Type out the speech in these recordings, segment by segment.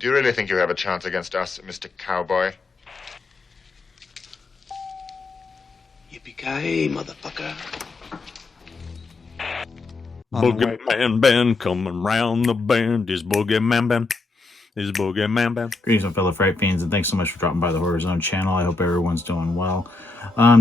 Do you really think you have a chance against us, Mr. Cowboy? Yippee-ki-yay, motherfucker. BoogeyMan band coming round the bend. Is BoogeyMan band. Is BoogeyMan band. Greetings, my fellow fright fiends, and thanks so much for dropping by the Horror Zone channel. I hope everyone's doing well.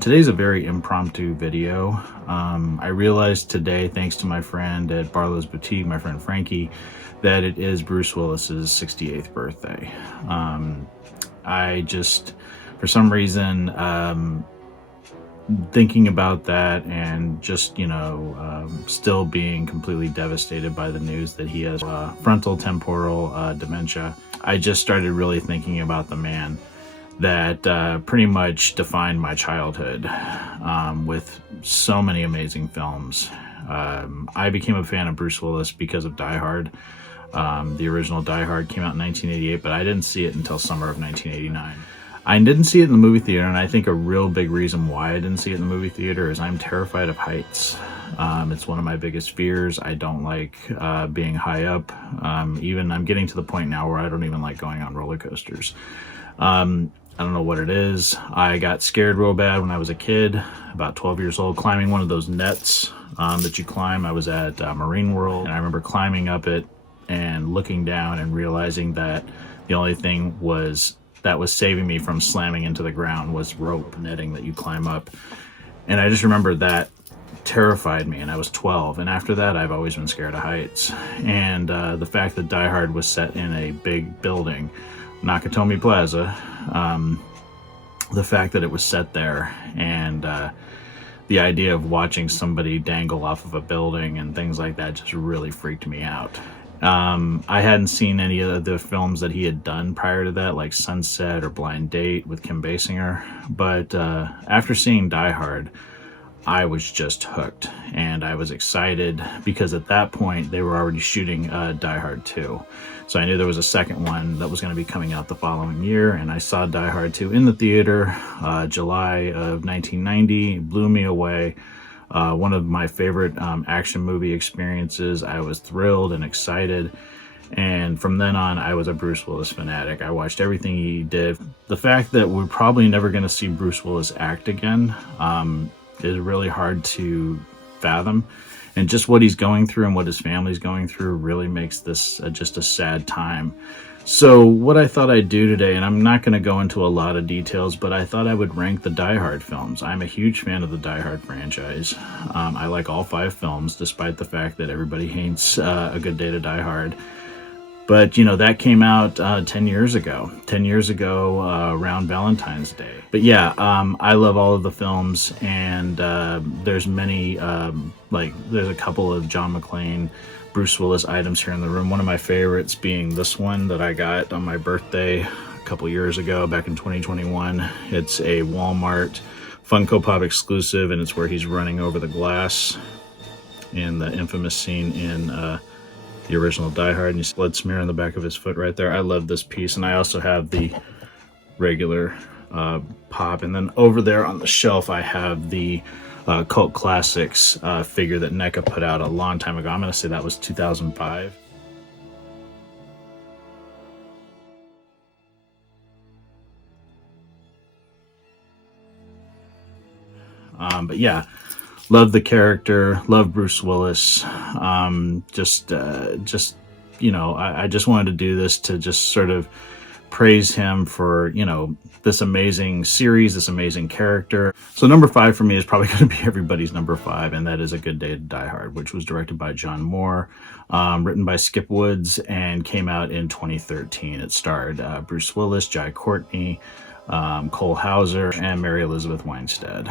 Today's a very impromptu video. I realized today, thanks to my friend at Barlow's Boutique, my friend Frankie, that it is Bruce Willis's 68th birthday. I just, for some reason, thinking about that and just, still being completely devastated by the news that he has frontal temporal dementia, I just started really thinking about the man that pretty much defined my childhood with so many amazing films. I became a fan of Bruce Willis because of Die Hard. The original Die Hard came out in 1988, but I didn't see it until summer of 1989. I didn't see it in the movie theater, and I think a real big reason why I didn't see it in the movie theater is I'm terrified of heights. It's one of my biggest fears. I don't like being high up. Even I'm getting to the point now where I don't even like going on roller coasters. I don't know what it is. I got scared real bad when I was a kid, about 12 years old, climbing one of those nets that you climb. I was at Marine World, and I remember climbing up it and looking down and realizing that the only thing that was saving me from slamming into the ground was rope netting that you climb up. And I just remember that terrified me, and I was 12. And after that, I've always been scared of heights. And the fact that Die Hard was set in a big building, Nakatomi Plaza, the fact that it was set there, and the idea of watching somebody dangle off of a building and things like that just really freaked me out. I hadn't seen any of the films that he had done prior to that, like Sunset or Blind Date with Kim Basinger, but after seeing Die Hard, I was just hooked, and I was excited because at that point they were already shooting Die Hard 2. So I knew there was a second one that was going to be coming out the following year, and I saw Die Hard 2 in the theater, July of 1990. It blew me away. One of my favorite action movie experiences. I was thrilled and excited, and from then on I was a Bruce Willis fanatic. I watched everything he did. The fact that we're probably never going to see Bruce Willis act again is really hard to fathom, and just what he's going through and what his family's going through really makes this just a sad time. So what I thought I'd do today, and I'm not going to go into a lot of details, but I thought I would rank the Die Hard films. I'm a huge fan of the Die Hard franchise. I like all 5 films, despite the fact that everybody hates A Good Day to Die Hard. But, that came out 10 years ago. 10 years ago, around Valentine's Day. But yeah, I love all of the films, and there's many, there's a couple of John McClane, Bruce Willis items here in the room. One of my favorites being this one that I got on my birthday a couple years ago, back in 2021. It's a Walmart Funko Pop exclusive, and it's where he's running over the glass in the infamous scene in the original Die Hard, and you see blood smear on the back of his foot right there. I love this piece, and I also have the regular pop, and then over there on the shelf I have the Cult Classics figure that NECA put out a long time ago. I'm going to say that was 2005. But yeah, love the character, love Bruce Willis. I just wanted to do this to just sort of praise him for, this amazing series, this amazing character. So number 5 for me is probably going to be everybody's number 5, and that is A Good Day to Die Hard, which was directed by John Moore, written by Skip Woods, and came out in 2013. It starred Bruce Willis, Jai Courtney, Cole Hauser, and Mary Elizabeth Winstead.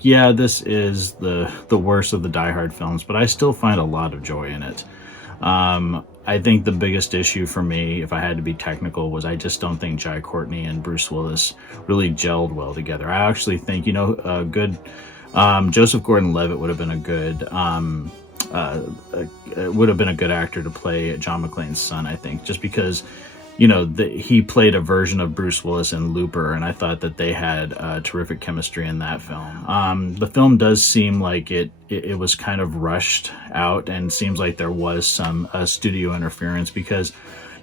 Yeah, this is the worst of the Die Hard films, but I still find a lot of joy in it. I think the biggest issue for me, if I had to be technical, was I just don't think Jai Courtney and Bruce Willis really gelled well together. I actually think, Joseph Gordon-Levitt would have been a good actor to play John McClane's son, I think, just because he played a version of Bruce Willis in Looper, and I thought that they had terrific chemistry in that film. The film does seem like it was kind of rushed out, and seems like there was some studio interference because,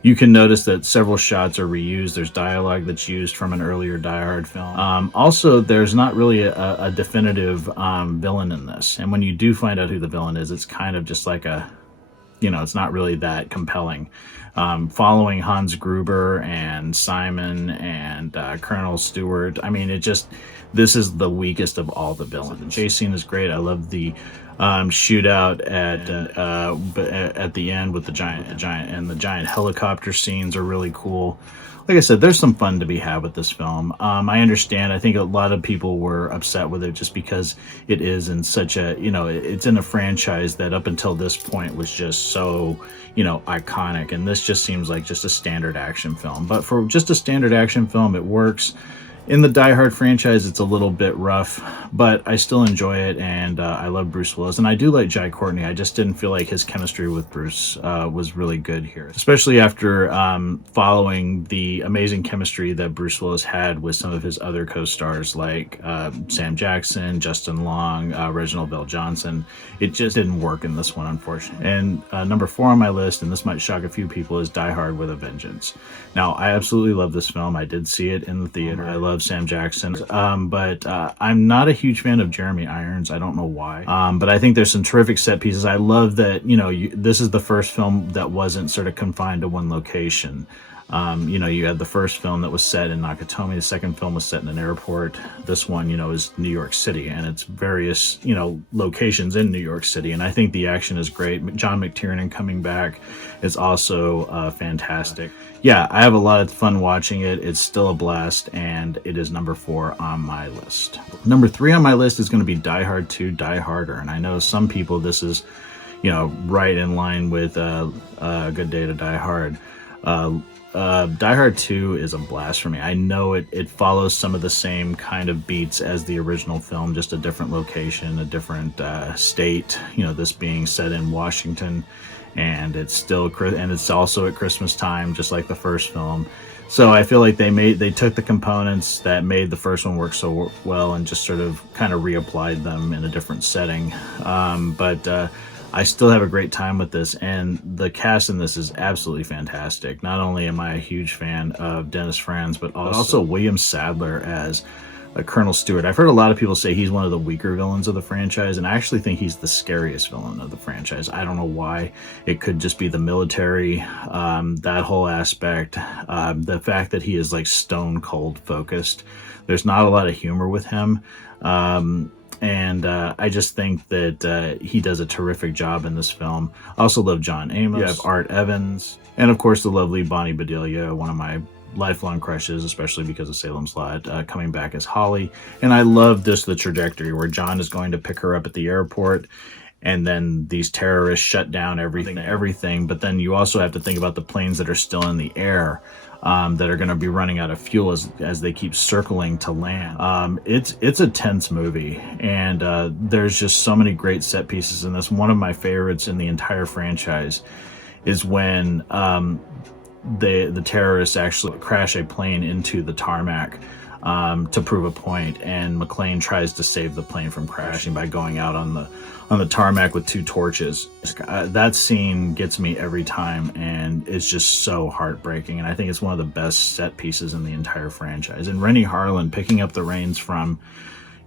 You can notice that several shots are reused. There's dialogue that's used from an earlier Die Hard film. Also, there's not really a definitive villain in this. And when you do find out who the villain is, it's kind of just like it's not really that compelling. Following Hans Gruber and Simon and Colonel Stewart, I mean, this is the weakest of all the villains. The chase scene is great. I love the shootout at the end with the giant helicopter scenes are really cool. Like I said, there's some fun to be had with this film. I understand. I think a lot of people were upset with it just because it is in such a, it's in a franchise that up until this point was just so, iconic. And this just seems like just a standard action film. But for just a standard action film, it works. In the Die Hard franchise, it's a little bit rough, but I still enjoy it, and I love Bruce Willis. And I do like Jai Courtney. I just didn't feel like his chemistry with Bruce was really good here, especially after following the amazing chemistry that Bruce Willis had with some of his other co-stars like Sam Jackson, Justin Long, Reginald VelJohnson. It just didn't work in this one, unfortunately. And number 4 on my list, and this might shock a few people, is Die Hard with a Vengeance. Now, I absolutely love this film. I did see it in the theater. I love Sam Jackson, but I'm not a huge fan of Jeremy Irons. I don't know why, but I think there's some terrific set pieces. I love that this is the first film that wasn't sort of confined to one location. You had the first film that was set in Nakatomi. The second film was set in an airport. This one, is New York City, and it's various, locations in New York City. And I think the action is great. John McTiernan coming back is also fantastic. Yeah, I have a lot of fun watching it. It's still a blast, and it is number 4 on my list. Number 3 on my list is going to be Die Hard 2, Die Harder. And I know some people, this is, right in line with A Good Day to Die Hard. Die Hard 2 is a blast for me. I know it follows some of the same kind of beats as the original film, just a different location, a different state, this being set in Washington, and it's also at Christmas time, just like the first film. So I feel like they took the components that made the first one work so well and just sort of kind of reapplied them in a different setting. But I still have a great time with this, and the cast in this is absolutely fantastic. Not only am I a huge fan of Dennis Franz, but also William Sadler as Colonel Stewart. I've heard a lot of people say he's one of the weaker villains of the franchise, and I actually think he's the scariest villain of the franchise. I don't know why. It could just be the military, that whole aspect, the fact that he is like stone cold focused. There's not a lot of humor with him. And I just think that he does a terrific job in this film. I also love John Amos. You have Art Evans. And, of course, the lovely Bonnie Bedelia, one of my lifelong crushes, especially because of Salem's Lot, coming back as Holly. And I love the trajectory where John is going to pick her up at the airport, and then these terrorists shut down everything. But then you also have to think about the planes that are still in the air. That are going to be running out of fuel as they keep circling to land. It's a tense movie, and there's just so many great set pieces in this. One of my favorites in the entire franchise is when the terrorists actually crash a plane into the tarmac to prove a point, and McClane tries to save the plane from crashing by going out on the tarmac with 2 torches. That scene gets me every time, and it's just so heartbreaking, and I think it's one of the best set pieces in the entire franchise. And Rennie Harlan picking up the reins from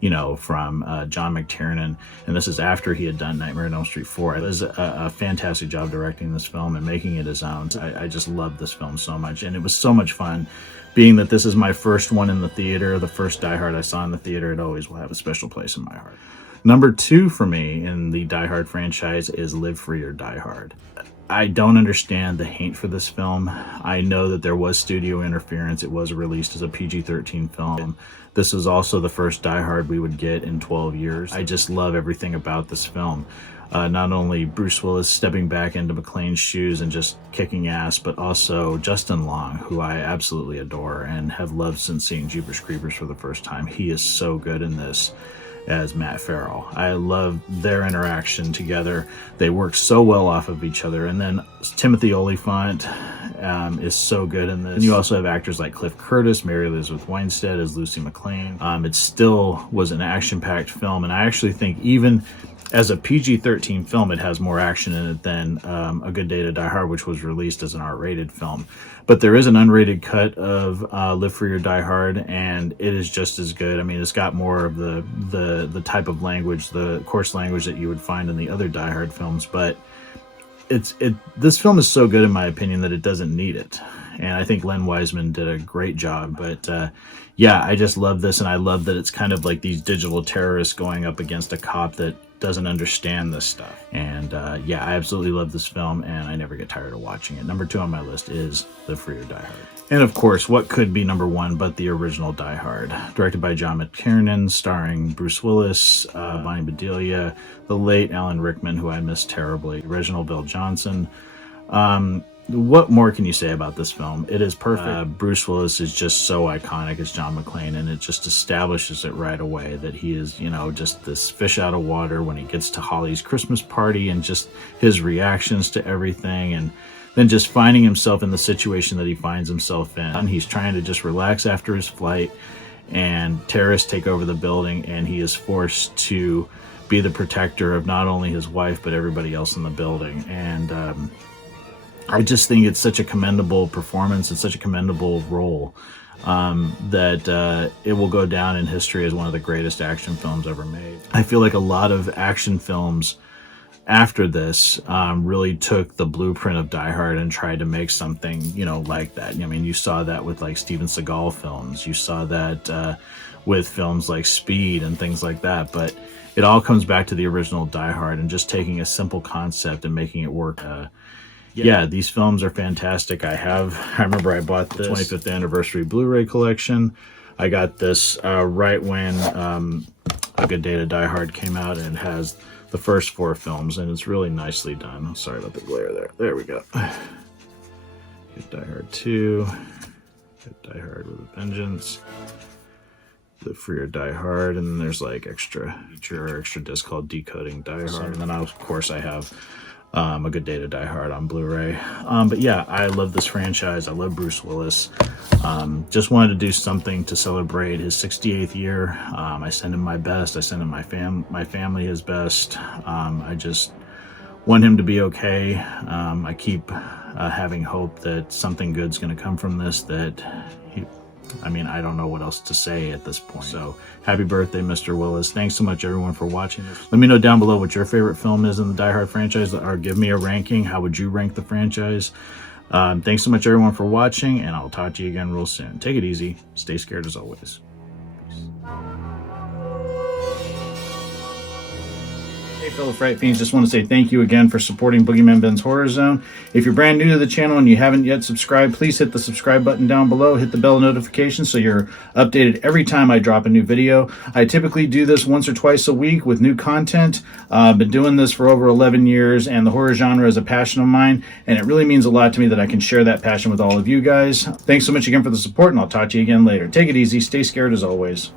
John McTiernan, and this is after he had done Nightmare on Elm Street 4. It was a fantastic job directing this film and making it his own. I just love this film so much, and it was so much fun. Being that this is my first one in the theater, the first Die Hard I saw in the theater, it always will have a special place in my heart. Number 2 for me in the Die Hard franchise is Live Free or Die Hard. I don't understand the hate for this film. I know that there was studio interference. It was released as a PG-13 film. This is also the first Die Hard we would get in 12 years. I just love everything about this film. Not only Bruce Willis stepping back into McClane's shoes and just kicking ass, but also Justin Long, who I absolutely adore and have loved since seeing Jeepers Creepers for the first time. He is so good in this. as Matt Farrell. I love their interaction together. They work so well off of each other. And then Timothy Olyphant is so good in this. And you also have actors like Cliff Curtis, Mary Elizabeth Winstead as Lucy McLean. It still was an action-packed film, and I actually think even as a PG-13 film, it has more action in it than A Good Day to Die Hard, which was released as an R-rated film. But there is an unrated cut of Live Free or Die Hard, and it is just as good. I mean, it's got more of the type of language, the coarse language that you would find in the other Die Hard films. But this film is so good, in my opinion, that it doesn't need it. And I think Len Wiseman did a great job. But yeah, I just love this, and I love that it's kind of like these digital terrorists going up against a cop that doesn't understand this stuff. And yeah, I absolutely love this film, and I never get tired of watching it. Number 2 on my list is Live Free or Die Hard. And of course, what could be number 1 but the original Die Hard? Directed by John McTiernan, starring Bruce Willis, Bonnie Bedelia, the late Alan Rickman, who I miss terribly, Reginald Bell Johnson. What more can you say about this film? It is perfect. Bruce Willis is just so iconic as John McClane, and it just establishes it right away that he is, you know, just this fish out of water when he gets to Holly's Christmas party, and just his reactions to everything, and then just finding himself in the situation that he finds himself in. And he's trying to just relax after his flight, and terrorists take over the building, and he is forced to be the protector of not only his wife but everybody else in the building. And I just think it's such a commendable performance and such a commendable role that it will go down in history as one of the greatest action films ever made. I feel like a lot of action films after this really took the blueprint of Die Hard and tried to make something, you know, like that. I mean, you saw that with like Steven Seagal films. You saw that with films like Speed and things like that. But it all comes back to the original Die Hard and just taking a simple concept and making it work. Yeah, these films are fantastic. I remember I bought the 25th anniversary Blu-ray collection. I got this right when A Good Day to Die Hard came out, and it has the first 4 films, and it's really nicely done. Sorry about the glare there. There we go. Good Die Hard 2. Good Die Hard with a Vengeance. Live Free or Die Hard, and then there's like extra disc called Decoding Die Hard. And then of course I have A Good Day to Die Hard on Blu-ray. But yeah, I love this franchise. I love Bruce Willis. Just wanted to do something to celebrate his 68th year. I send him my best. I send him my family his best. I just want him to be okay. I keep having hope that something good's going to come from this, I mean, I don't know what else to say at this point. So, happy birthday, Mr. Willis. Thanks so much, everyone, for watching this. Let me know down below what your favorite film is in the Die Hard franchise, or give me a ranking. How would you rank the franchise? Thanks so much, everyone, for watching, and I'll talk to you again real soon. Take it easy. Stay scared as always. Hey fellow Fright Fiends, just want to say thank you again for supporting BoogeyMan Ben's Horror Zone. If you're brand new to the channel and you haven't yet subscribed, please hit the subscribe button down below, hit the bell notification so you're updated every time I drop a new video. I typically do this once or twice a week with new content. I've been doing this for over 11 years, and the horror genre is a passion of mine, and it really means a lot to me that I can share that passion with all of you guys. Thanks so much again for the support, and I'll talk to you again later. Take it easy, stay scared as always.